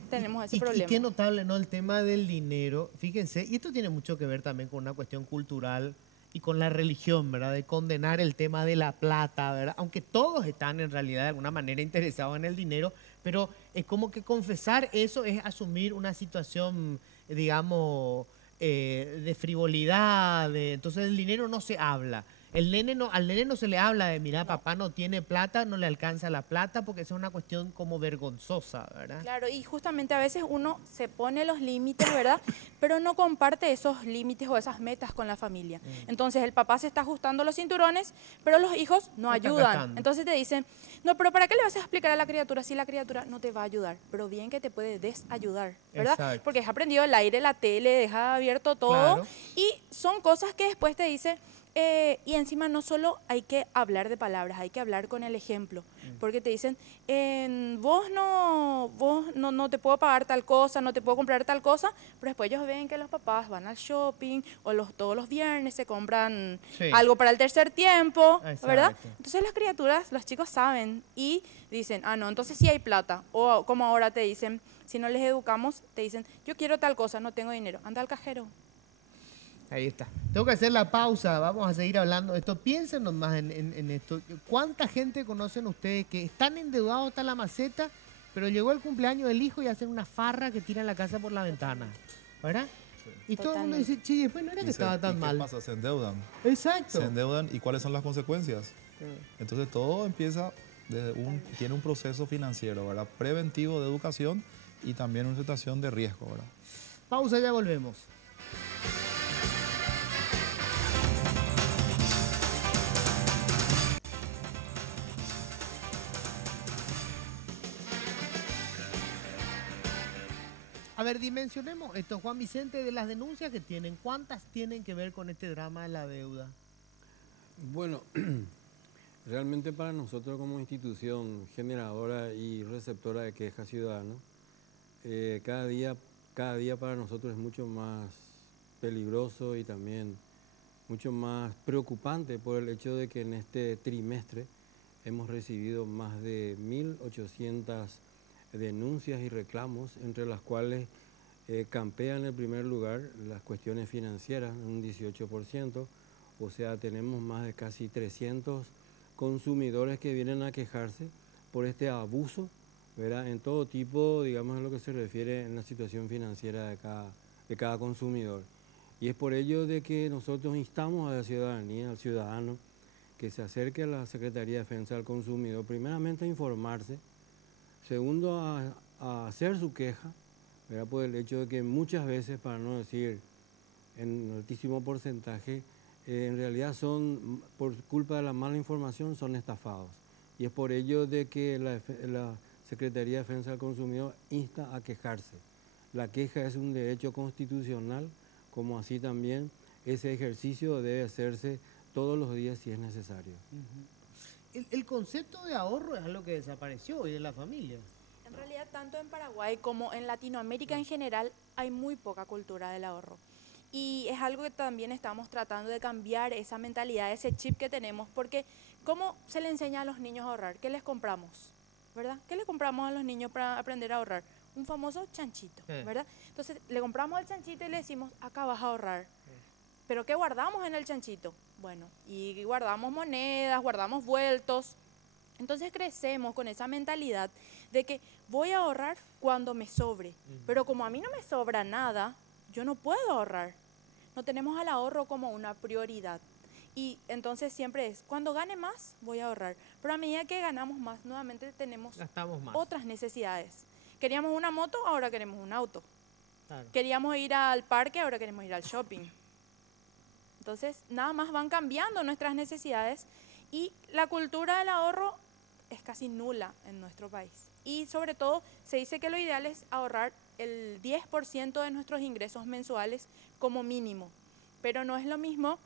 tenemos ese problema. Y qué notable, ¿no? El tema del dinero. Fíjense, y esto tiene mucho que ver también con una cuestión cultural y con la religión, ¿verdad? De condenar el tema de la plata, ¿verdad? Aunque todos están en realidad de alguna manera interesados en el dinero, pero es como que confesar eso es asumir una situación, digamos, de frivolidad, entonces el dinero no se habla. Al nene no se le habla de, mira, papá no tiene plata, no le alcanza la plata, porque esa es una cuestión como vergonzosa, ¿verdad? Claro, y justamente a veces uno se pone los límites, ¿verdad? Pero no comparte esos límites o esas metas con la familia. Entonces el papá se está ajustando los cinturones, pero los hijos no Se están ayudan. gastando. Entonces te dicen, no, pero ¿para qué le vas a explicar a la criatura si la criatura no te va a ayudar? Pero bien que te puede desayudar, ¿verdad? Exacto. Porque has aprendido el aire, la tele, deja abierto todo. Claro. Y son cosas que después te dice... y encima no solo hay que hablar de palabras, hay que hablar con el ejemplo, porque te dicen, vos no te puedo pagar tal cosa, no te puedo comprar tal cosa, pero después ellos ven que los papás van al shopping o todos los viernes se compran Sí. algo para el tercer tiempo, ¿verdad? Exacto. Entonces las criaturas, los chicos saben y dicen, no, entonces sí hay plata, o como ahora te dicen, si no les educamos, te dicen, yo quiero tal cosa, no tengo dinero, anda al cajero. Ahí está. Tengo que hacer la pausa, vamos a seguir hablando de esto. Piensen nomás en esto. ¿Cuánta gente conocen ustedes que están endeudados hasta la maceta, pero llegó el cumpleaños del hijo y hacen una farra que tiran la casa por la ventana? ¿Verdad? Y todo el mundo dice, che, después no era que estaba tan mal. ¿Qué pasa? Se endeudan. Exacto. Se endeudan y ¿cuáles son las consecuencias? Entonces todo empieza tiene un proceso financiero, ¿verdad? Preventivo de educación y también una situación de riesgo, ¿verdad? Pausa, ya volvemos. A ver, dimensionemos esto, Juan Vicente, de las denuncias que tienen, ¿cuántas tienen que ver con este drama de la deuda? Bueno, realmente para nosotros como institución generadora y receptora de quejas ciudadanas, cada día para nosotros es mucho más peligroso y también mucho más preocupante por el hecho de que en este trimestre hemos recibido más de 1.800 denuncias y reclamos, entre las cuales campean en el primer lugar las cuestiones financieras, un 18%, o sea, tenemos más de casi 300 consumidores que vienen a quejarse por este abuso, ¿verdad? En todo tipo, digamos, en lo que se refiere en la situación financiera de cada consumidor. Y es por ello de que nosotros instamos a la ciudadanía, al ciudadano, que se acerque a la Secretaría de Defensa del Consumidor, primeramente a informarse, segundo, a hacer su queja, ¿verdad? Por el hecho de que muchas veces, para no decir en un altísimo porcentaje, en realidad son, por culpa de la mala información, son estafados. Y es por ello de que la Secretaría de Defensa del Consumidor insta a quejarse. La queja es un derecho constitucional, como así también ese ejercicio debe hacerse todos los días si es necesario. El concepto de ahorro es algo que desapareció hoy de la familia. En realidad, tanto en Paraguay como en Latinoamérica en general, hay muy poca cultura del ahorro. Y es algo que también estamos tratando de cambiar, esa mentalidad, ese chip que tenemos, porque ¿cómo se le enseña a los niños a ahorrar? ¿Qué les compramos? ¿Verdad? ¿Qué le compramos a los niños para aprender a ahorrar? Un famoso chanchito, ¿verdad? Entonces, le compramos el chanchito y le decimos, acá vas a ahorrar. ¿Pero qué guardamos en el chanchito? Bueno, y guardamos monedas, guardamos vueltos. Entonces crecemos con esa mentalidad de que voy a ahorrar cuando me sobre. Pero como a mí no me sobra nada, yo no puedo ahorrar. No tenemos al ahorro como una prioridad. Y entonces siempre es, cuando gane más, voy a ahorrar. Pero a medida que ganamos más, nuevamente tenemos Gastamos más. otras necesidades. Queríamos una moto, ahora queremos un auto. Claro. Queríamos ir al parque, ahora queremos ir al shopping. Entonces, nada más van cambiando nuestras necesidades y la cultura del ahorro es casi nula en nuestro país. Y sobre todo, se dice que lo ideal es ahorrar el 10% de nuestros ingresos mensuales como mínimo. Pero no es lo mismo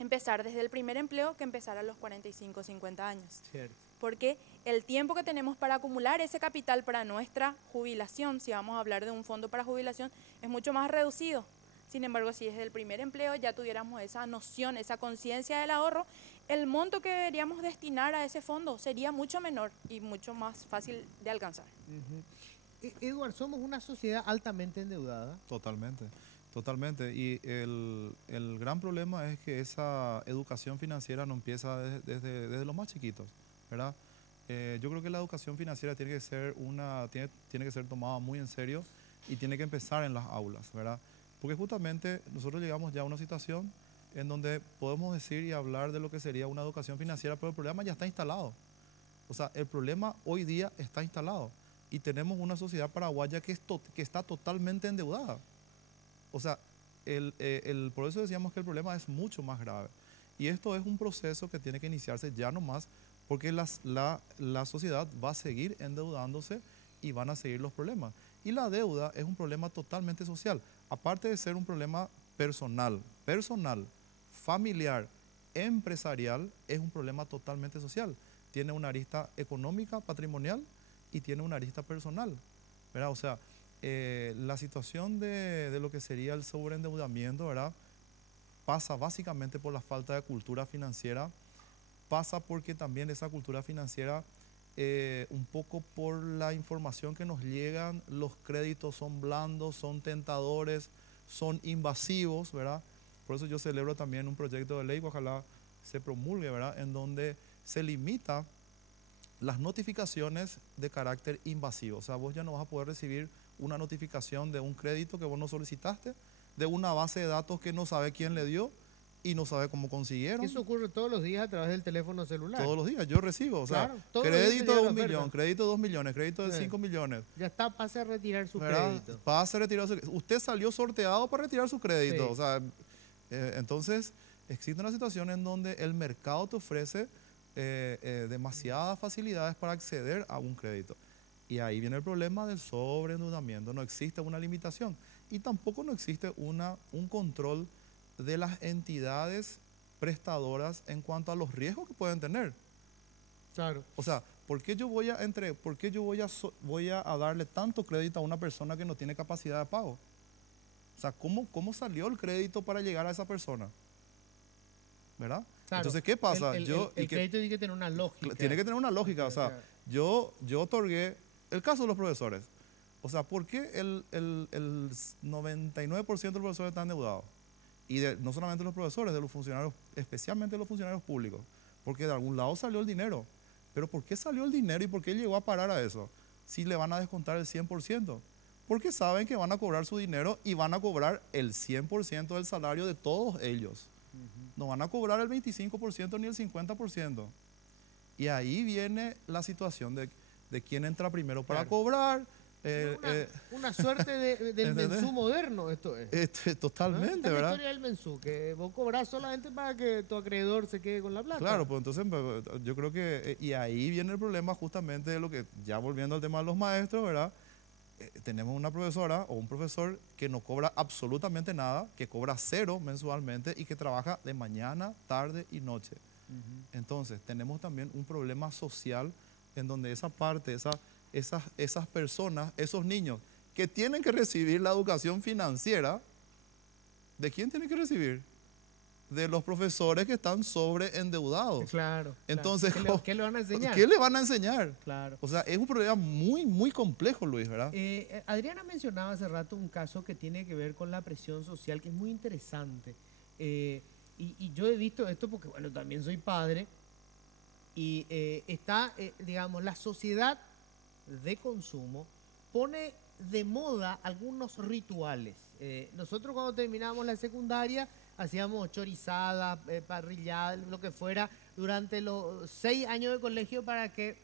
empezar desde el primer empleo que empezar a los 45 o 50 años. Cierto. Porque el tiempo que tenemos para acumular ese capital para nuestra jubilación, si vamos a hablar de un fondo para jubilación, es mucho más reducido. Sin embargo, si desde el primer empleo ya tuviéramos esa noción, esa conciencia del ahorro, el monto que deberíamos destinar a ese fondo sería mucho menor y mucho más fácil de alcanzar. Edward, somos una sociedad altamente endeudada. Totalmente, totalmente. Y el gran problema es que esa educación financiera no empieza desde los más chiquitos, ¿verdad? Yo creo que la educación financiera tiene que ser tiene que ser tomada muy en serio y tiene que empezar en las aulas, ¿verdad? Porque justamente nosotros llegamos ya a una situación en donde podemos decir y hablar de lo que sería una educación financiera, pero el problema ya está instalado. O sea, el problema hoy día está instalado y tenemos una sociedad paraguaya que está totalmente endeudada. O sea, por eso decíamos que el problema es mucho más grave. Y esto es un proceso que tiene que iniciarse ya nomás, porque la sociedad va a seguir endeudándose y van a seguir los problemas. Y la deuda es un problema totalmente social. Aparte de ser un problema personal, familiar, empresarial, es un problema totalmente social. Tiene una arista económica, patrimonial y tiene una arista personal, ¿verdad? O sea, la situación de lo que sería el sobreendeudamiento, ¿verdad? Pasa básicamente por la falta de cultura financiera, pasa porque también esa cultura financiera, un poco por la información que nos llegan, los créditos son blandos, son tentadores, son invasivos, ¿verdad? Por eso yo celebro también un proyecto de ley, ojalá se promulgue, ¿verdad? En donde se limita las notificaciones de carácter invasivo. O sea, vos ya no vas a poder recibir una notificación de un crédito que vos no solicitaste, de una base de datos que no sabe quién le dio y no sabe cómo consiguieron. Eso ocurre todos los días a través del teléfono celular. Todos los días, yo recibo, o sea, Claro, todos los días crédito te de llega 1 la millón, oferta. crédito de 2 millones, crédito de Sí. 5 millones. Ya está, pase a retirar su ¿Verdad? crédito. Pase a retirar usted salió sorteado para retirar su crédito. Sí. O sea, entonces, existe una situación en donde el mercado te ofrece demasiadas facilidades para acceder a un crédito. Y ahí viene el problema del sobreendeudamiento. No existe una limitación y tampoco no existe un control de las entidades prestadoras en cuanto a los riesgos que pueden tener. Claro. O sea, ¿por qué yo voy a darle tanto crédito a una persona que no tiene capacidad de pago? O sea, ¿cómo salió el crédito para llegar a esa persona? ¿Verdad? Claro. Entonces, ¿qué pasa? El crédito tiene que tener una lógica. Tiene que tener una lógica. O sea, yo otorgué el caso de los profesores. O sea, ¿por qué el 99% de los profesores están endeudados? Y no solamente los profesores, de los funcionarios, especialmente los funcionarios públicos. Porque de algún lado salió el dinero. Pero ¿por qué salió el dinero y por qué llegó a parar a eso? Si le van a descontar el 100%. Porque saben que van a cobrar su dinero y van a cobrar el 100% del salario de todos ellos. No van a cobrar el 25% ni el 50%. Y ahí viene la situación de quién entra primero para Claro. cobrar. Una suerte del ¿Entendés? mensú moderno esto es. Totalmente, Esta es la ¿verdad? historia del mensú, que vos cobrás solamente para que tu acreedor se quede con la plata. Claro, pues entonces yo creo que, y ahí viene el problema justamente de lo que, ya volviendo al tema de los maestros, ¿verdad? Tenemos una profesora o un profesor que no cobra absolutamente nada, que cobra 0 mensualmente y que trabaja de mañana, tarde y noche. Entonces, tenemos también un problema social en donde esa parte, esas personas, esos niños que tienen que recibir la educación financiera, ¿de quién tienen que recibir? De los profesores que están sobreendeudados. Claro. Entonces, ¿Qué le van a enseñar? ¿qué le van a enseñar? Claro. O sea, es un problema muy, muy complejo, Luis, ¿verdad? Adriana mencionaba hace rato un caso que tiene que ver con la presión social, que es muy interesante. Y yo he visto esto porque, bueno, también soy padre. Y está, digamos, la sociedad de consumo pone de moda algunos rituales. Nosotros cuando terminábamos la secundaria hacíamos chorizadas, parrilladas, lo que fuera, durante los 6 años de colegio para que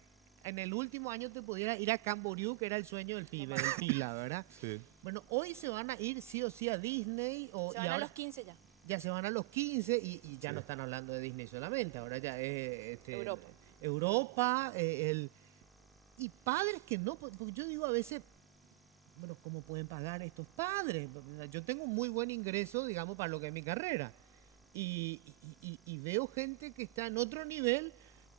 en el último año te pudieras ir a Camboriú, que era el sueño del pibe, del pila, ¿verdad? Sí. Bueno, hoy se van a ir sí o sí a Disney. Se van a los 15 ya. Ya se van a los 15 y ya no están hablando de Disney solamente, ahora ya es Europa. Europa, y padres que no, porque yo digo a veces, bueno, ¿cómo pueden pagar estos padres? Yo tengo un muy buen ingreso, digamos, para lo que es mi carrera, y veo gente que está en otro nivel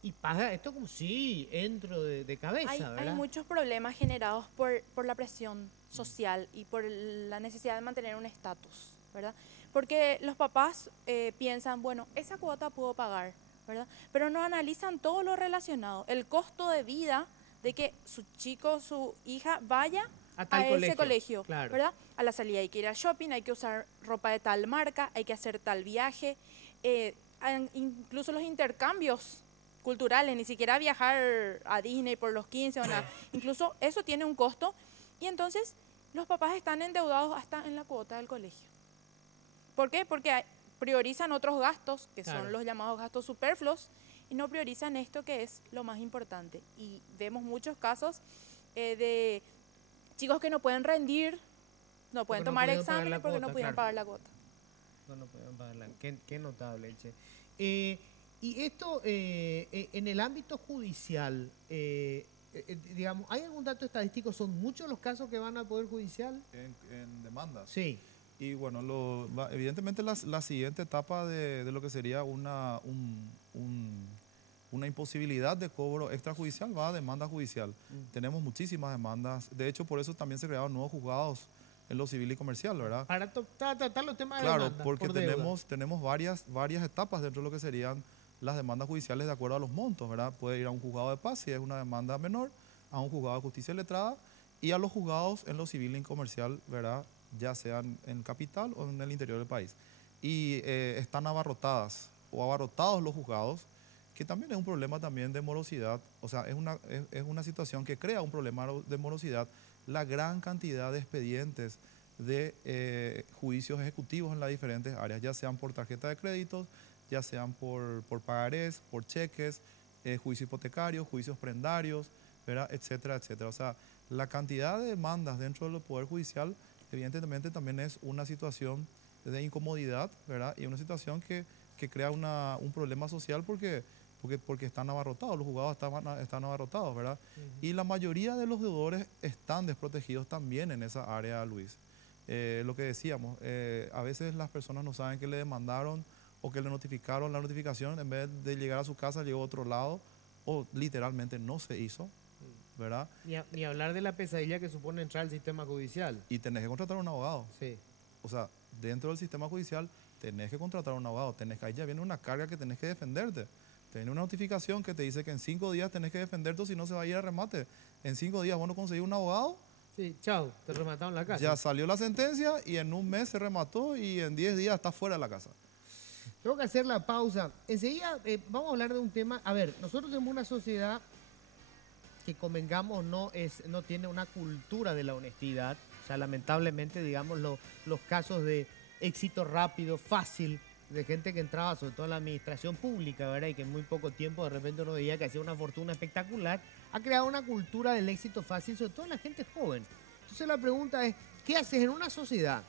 y paga esto como si entro de cabeza, ¿verdad? Hay muchos problemas generados por la presión social y por la necesidad de mantener un estatus, ¿verdad? Porque los papás piensan, bueno, esa cuota puedo pagar, ¿verdad? Pero no analizan todo lo relacionado, el costo de vida de que su chico, su hija vaya a ese colegio, claro. ¿verdad? A la salida hay que ir al shopping, hay que usar ropa de tal marca, hay que hacer tal viaje, incluso los intercambios culturales, ni siquiera viajar a Disney por los 15 o nada, incluso eso tiene un costo y entonces los papás están endeudados hasta en la cuota del colegio. ¿Por qué? Porque priorizan otros gastos, que son los llamados gastos superfluos, y no priorizan esto que es lo más importante. Y vemos muchos casos de chicos que no pueden rendir, no pueden tomar exámenes porque no pudieron pagar la cuota. No pueden pagarla. Qué notable, che. Y esto, en el ámbito judicial, digamos, ¿hay algún dato estadístico? ¿Son muchos los casos que van al Poder Judicial? En demandas. Sí. Y bueno, evidentemente la siguiente etapa de lo que sería una imposibilidad de cobro extrajudicial va a demanda judicial. Tenemos muchísimas demandas. De hecho, por eso también se crearon nuevos juzgados en lo civil y comercial, ¿verdad? Para tratar los temas de claro, demanda. Porque por tenemos varias etapas dentro de lo que serían las demandas judiciales de acuerdo a los montos, ¿verdad? Puede ir a un juzgado de paz si es una demanda menor, a un juzgado de justicia letrada y a los juzgados en lo civil y comercial, ¿verdad? Ya sean en capital o en el interior del país. Y están abarrotadas o abarrotados los juzgados, que también es un problema también de morosidad, o sea, es una situación que crea un problema de morosidad, la gran cantidad de expedientes de juicios ejecutivos en las diferentes áreas, ya sean por tarjeta de créditos, ya sean por pagarés, por cheques, juicios hipotecarios, juicios prendarios, ¿verdad? Etcétera, etcétera. O sea, la cantidad de demandas dentro del Poder Judicial evidentemente también es una situación de incomodidad, ¿verdad? Y una situación que crea un problema social porque están abarrotados, los juzgados están abarrotados, ¿verdad? Y la mayoría de los deudores están desprotegidos también en esa área, Luis. Lo que decíamos, a veces las personas no saben que le demandaron o que le notificaron la notificación, en vez de llegar a su casa llegó a otro lado o literalmente no se hizo, ¿verdad? Ni hablar de la pesadilla que supone entrar al sistema judicial. Y tenés que contratar a un abogado. Sí. O sea, dentro del sistema judicial tenés que contratar a un abogado, ahí ya viene una carga que tenés que defenderte. Te viene una notificación que te dice que en 5 días tenés que defenderte o si no se va a ir a remate. En 5 días vos no conseguís un abogado. Sí, chao, te remataron la casa. Ya salió la sentencia y en un mes se remató y en 10 días estás fuera de la casa. Tengo que hacer la pausa. Enseguida vamos a hablar de un tema. A ver, nosotros tenemos una sociedad que, convengamos, no tiene una cultura de la honestidad. O sea, lamentablemente, digamos, los casos de éxito rápido, fácil, de gente que entraba, sobre todo en la administración pública, ¿verdad? Y que en muy poco tiempo de repente uno veía que hacía una fortuna espectacular, ha creado una cultura del éxito fácil, sobre todo en la gente joven. Entonces la pregunta es, ¿qué haces en una sociedad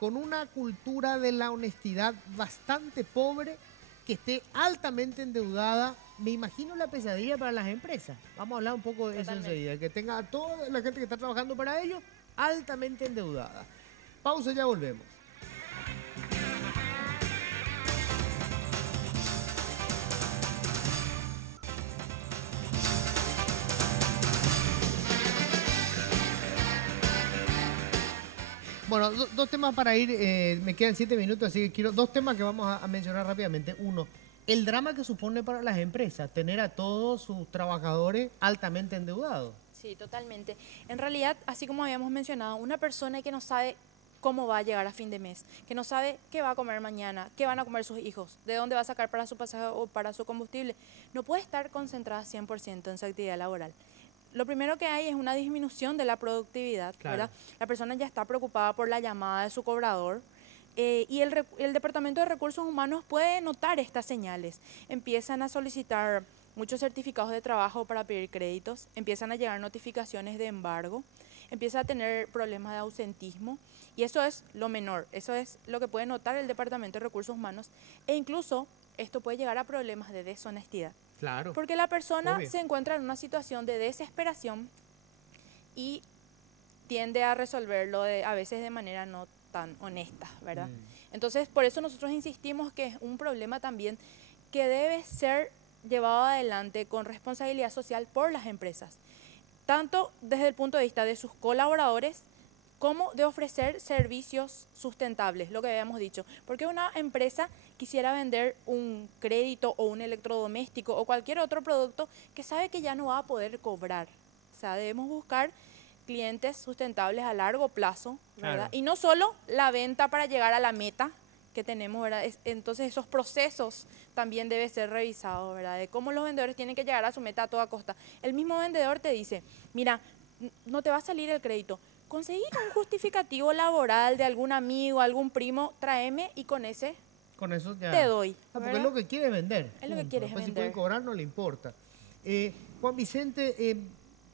con una cultura de la honestidad bastante pobre, que esté altamente endeudada? Me imagino la pesadilla para las empresas. Vamos a hablar un poco de eso enseguida. Que tenga a toda la gente que está trabajando para ellos altamente endeudada. Pausa, ya volvemos. Bueno, dos temas para ir, me quedan 7 minutos, así que quiero dos temas que vamos a mencionar rápidamente. Uno, el drama que supone para las empresas tener a todos sus trabajadores altamente endeudados. Sí, totalmente. En realidad, así como habíamos mencionado, una persona que no sabe cómo va a llegar a fin de mes, que no sabe qué va a comer mañana, qué van a comer sus hijos, de dónde va a sacar para su pasaje o para su combustible, no puede estar concentrada 100% en su actividad laboral. lo primero que hay es una disminución de la productividad, Claro. ¿verdad? La persona ya está preocupada por la llamada de su cobrador. Y el Departamento de Recursos Humanos puede notar estas señales. Empiezan a solicitar muchos certificados de trabajo para pedir créditos, empiezan a llegar notificaciones de embargo, empieza a tener problemas de ausentismo, y eso es lo menor, eso es lo que puede notar el Departamento de Recursos Humanos, e incluso esto puede llegar a problemas de deshonestidad. Claro. Porque la persona Obvio. se encuentra en una situación de desesperación y tiende a resolverlo a veces de manera no tan honesta, ¿verdad? Entonces, por eso nosotros insistimos que es un problema también que debe ser llevado adelante con responsabilidad social por las empresas, tanto desde el punto de vista de sus colaboradores como de ofrecer servicios sustentables, lo que habíamos dicho. Porque una empresa quisiera vender un crédito o un electrodoméstico o cualquier otro producto que sabe que ya no va a poder cobrar. O sea, debemos buscar clientes sustentables a largo plazo, ¿verdad? Claro. Y no solo la venta para llegar a la meta que tenemos, ¿verdad? Entonces esos procesos también deben ser revisados, ¿verdad? De cómo los vendedores tienen que llegar a su meta a toda costa. El mismo vendedor te dice, mira, no te va a salir el crédito, conseguí un justificativo laboral de algún amigo, algún primo, tráeme y con ese Con eso ya. te doy. Porque es ¿verdad? lo que quiere vender. Es lo que punto. quiere Después, si vender. pueden cobrar, no le importa. Juan Vicente,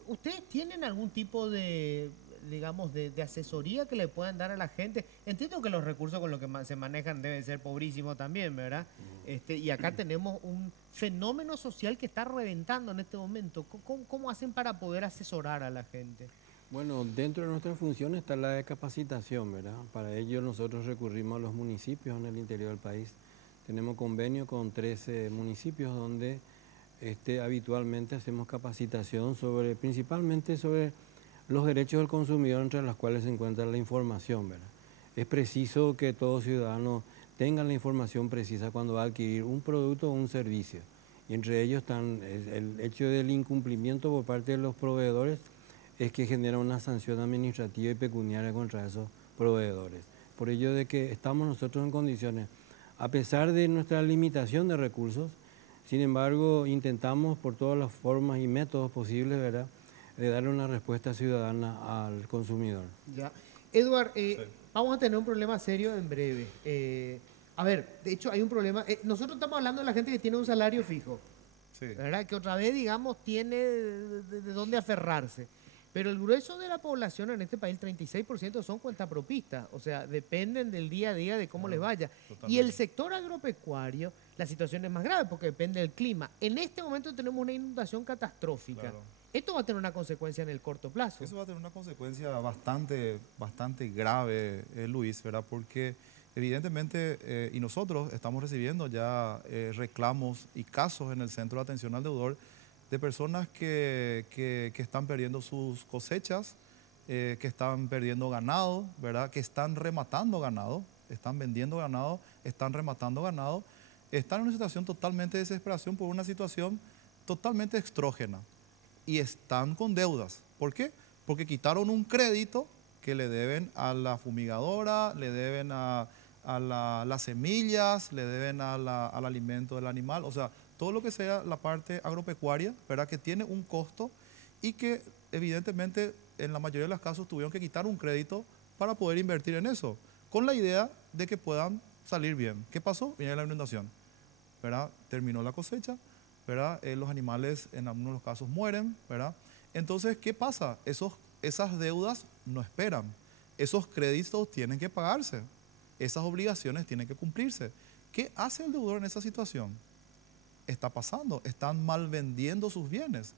¿ustedes tienen algún tipo de, digamos, de asesoría que le puedan dar a la gente? Entiendo que los recursos con los que se manejan deben ser pobrísimos también, ¿verdad? Y acá tenemos un fenómeno social que está reventando en este momento. ¿Cómo hacen para poder asesorar a la gente? Bueno, dentro de nuestra función está la de capacitación, ¿verdad? Para ello nosotros recurrimos a los municipios en el interior del país. Tenemos convenio con 13 municipios donde habitualmente hacemos capacitación principalmente sobre los derechos del consumidor, entre los cuales se encuentra la información, ¿verdad? Es preciso que todo ciudadano tenga la información precisa cuando va a adquirir un producto o un servicio. Y entre ellos están el hecho del incumplimiento por parte de los proveedores, es que genera una sanción administrativa y pecuniaria contra esos proveedores. Por ello de que estamos nosotros en condiciones, a pesar de nuestra limitación de recursos, sin embargo, intentamos por todas las formas y métodos posibles, ¿verdad?, de darle una respuesta ciudadana al consumidor. Ya. Eduard, vamos a tener un problema serio en breve. A ver, de hecho hay un problema. Nosotros estamos hablando de la gente que tiene un salario fijo, Sí. ¿verdad? Que otra vez, digamos, tiene de dónde aferrarse. Pero el grueso de la población en este país, el 36% son cuentapropistas, o sea, dependen del día a día de cómo les vaya. Y el sector agropecuario, la situación es más grave porque depende del clima. En este momento tenemos una inundación catastrófica. Claro. Esto va a tener una consecuencia en el corto plazo. Eso va a tener una consecuencia bastante grave, Luis, ¿verdad? Porque evidentemente, y nosotros estamos recibiendo ya reclamos y casos en el Centro de Atención al Deudor de personas que están perdiendo sus cosechas, que están perdiendo ganado, ¿verdad? Que están rematando ganado, están vendiendo ganado, están rematando ganado, están en una situación totalmente de desesperación por una situación totalmente extrógena y están con deudas. ¿Por qué? Porque quitaron un crédito que le deben a la fumigadora, le deben a las semillas, le deben al alimento del animal, o sea, todo lo que sea la parte agropecuaria, ¿verdad?, que tiene un costo y que evidentemente en la mayoría de los casos tuvieron que quitar un crédito para poder invertir en eso, con la idea de que puedan salir bien. ¿Qué pasó? Viene la inundación, ¿verdad? Terminó la cosecha, ¿verdad? Los animales en algunos de los casos mueren, ¿verdad? Entonces, ¿qué pasa? Esas deudas no esperan, esos créditos tienen que pagarse, esas obligaciones tienen que cumplirse. ¿Qué hace el deudor en esa situación? Está pasando, están mal vendiendo sus bienes.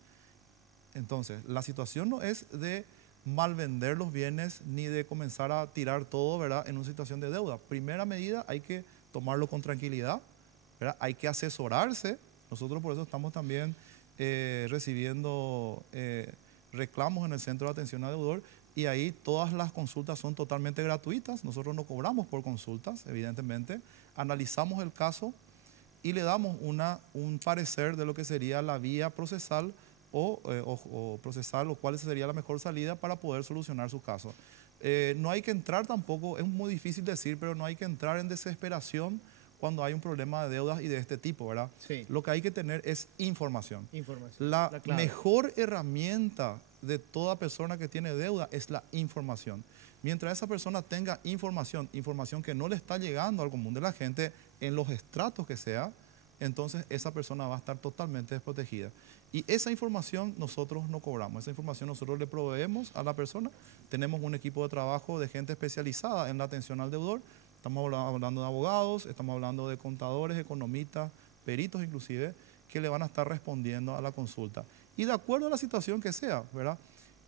Entonces, la situación no es de mal vender los bienes ni de comenzar a tirar todo, ¿verdad?, en una situación de deuda. Primera medida, hay que tomarlo con tranquilidad, ¿verdad? Hay que asesorarse. Nosotros por eso estamos también recibiendo reclamos en el Centro de Atención al Deudor y ahí todas las consultas son totalmente gratuitas. Nosotros no cobramos por consultas, evidentemente. Analizamos el caso y le damos un parecer de lo que sería la vía procesal o procesal o cuál sería la mejor salida para poder solucionar su caso. No hay que entrar tampoco, es muy difícil decir, pero no hay que entrar en desesperación cuando hay un problema de deudas y de este tipo, ¿verdad? Sí. Lo que hay que tener es información. Información. La clave. mejor herramienta de toda persona que tiene deuda es la información. Mientras esa persona tenga información que no le está llegando al común de la gente en los estratos que sea, entonces esa persona va a estar totalmente desprotegida. Y esa información nosotros no cobramos, esa información nosotros le proveemos a la persona. Tenemos un equipo de trabajo de gente especializada en la atención al deudor. Estamos hablando de abogados, estamos hablando de contadores, economistas, peritos inclusive, que le van a estar respondiendo a la consulta. Y de acuerdo a la situación que sea, ¿verdad?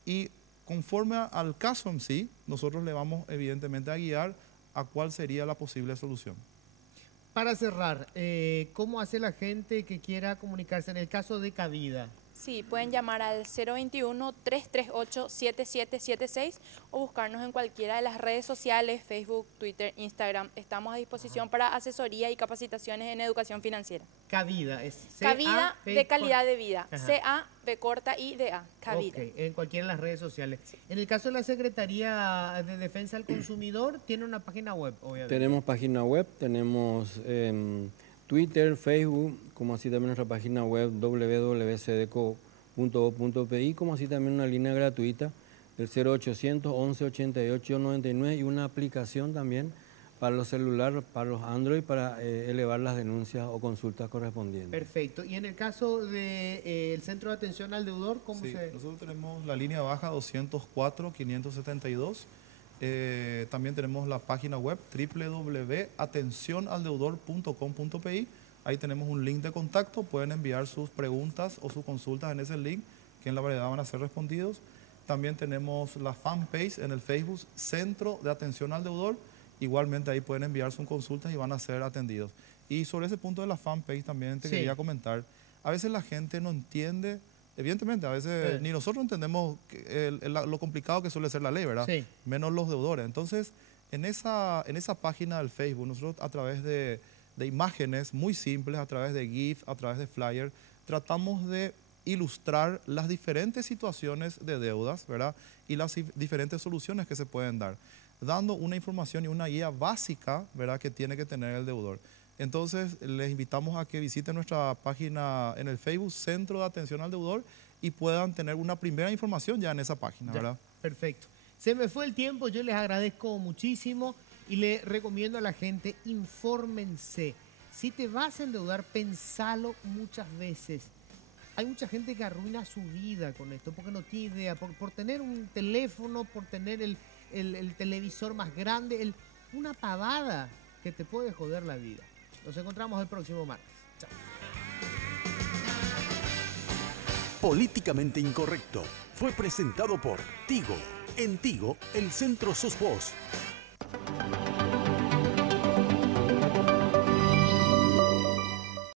Y conforme al caso en sí, nosotros le vamos evidentemente a guiar a cuál sería la posible solución. Para cerrar, ¿cómo hace la gente que quiera comunicarse en el caso de Cabida? Sí, pueden llamar al 021-338-7776 o buscarnos en cualquiera de las redes sociales, Facebook, Twitter, Instagram. Estamos a disposición para asesoría y capacitaciones en educación financiera. Cabida, es Cabida de calidad de vida. Ajá. C-A-B corta I-D-A. Cabida. Ok, en cualquiera de las redes sociales. En el caso de la Secretaría de Defensa del Consumidor, tiene una página web, obviamente. Tenemos página web, tenemos Twitter, Facebook, como así también nuestra página web www.cdeco.gov.pi, como así también una línea gratuita del 0800 11 88 99 y una aplicación también para los celulares, para los Android, para elevar las denuncias o consultas correspondientes. Perfecto. Y en el caso del Centro de Atención al Deudor, ¿cómo Sí, se...? nosotros tenemos la línea baja 204-572. También tenemos la página web www.atencionaldeudor.com.pi. Ahí tenemos un link de contacto, pueden enviar sus preguntas o sus consultas en ese link, que en la variedad van a ser respondidos. También tenemos la fanpage en el Facebook, Centro de Atención al Deudor. Igualmente ahí pueden enviar sus consultas y van a ser atendidos. Y sobre ese punto de la fanpage también te quería comentar, a veces la gente no entiende, evidentemente a veces ni nosotros entendemos lo complicado que suele ser la ley, ¿verdad? Sí. Menos los deudores. Entonces, en esa página del Facebook, nosotros a través de imágenes muy simples, a través de GIF, a través de flyer, tratamos de ilustrar las diferentes situaciones de deudas, ¿verdad? Y las diferentes soluciones que se pueden dar, dando una información y una guía básica, ¿verdad?, que tiene que tener el deudor. Entonces, les invitamos a que visiten nuestra página en el Facebook, Centro de Atención al Deudor, y puedan tener una primera información ya en esa página, Ya, ¿verdad? perfecto. Se me fue el tiempo, yo les agradezco muchísimo y le recomiendo a la gente, infórmense. Si te vas a endeudar, pensalo muchas veces. Hay mucha gente que arruina su vida con esto porque no tiene idea, por tener un teléfono, por tener el televisor más grande, una pavada que te puede joder la vida. Nos encontramos el próximo martes. Chao. Políticamente Incorrecto fue presentado por Tigo. En Tigo, el centro sos vos.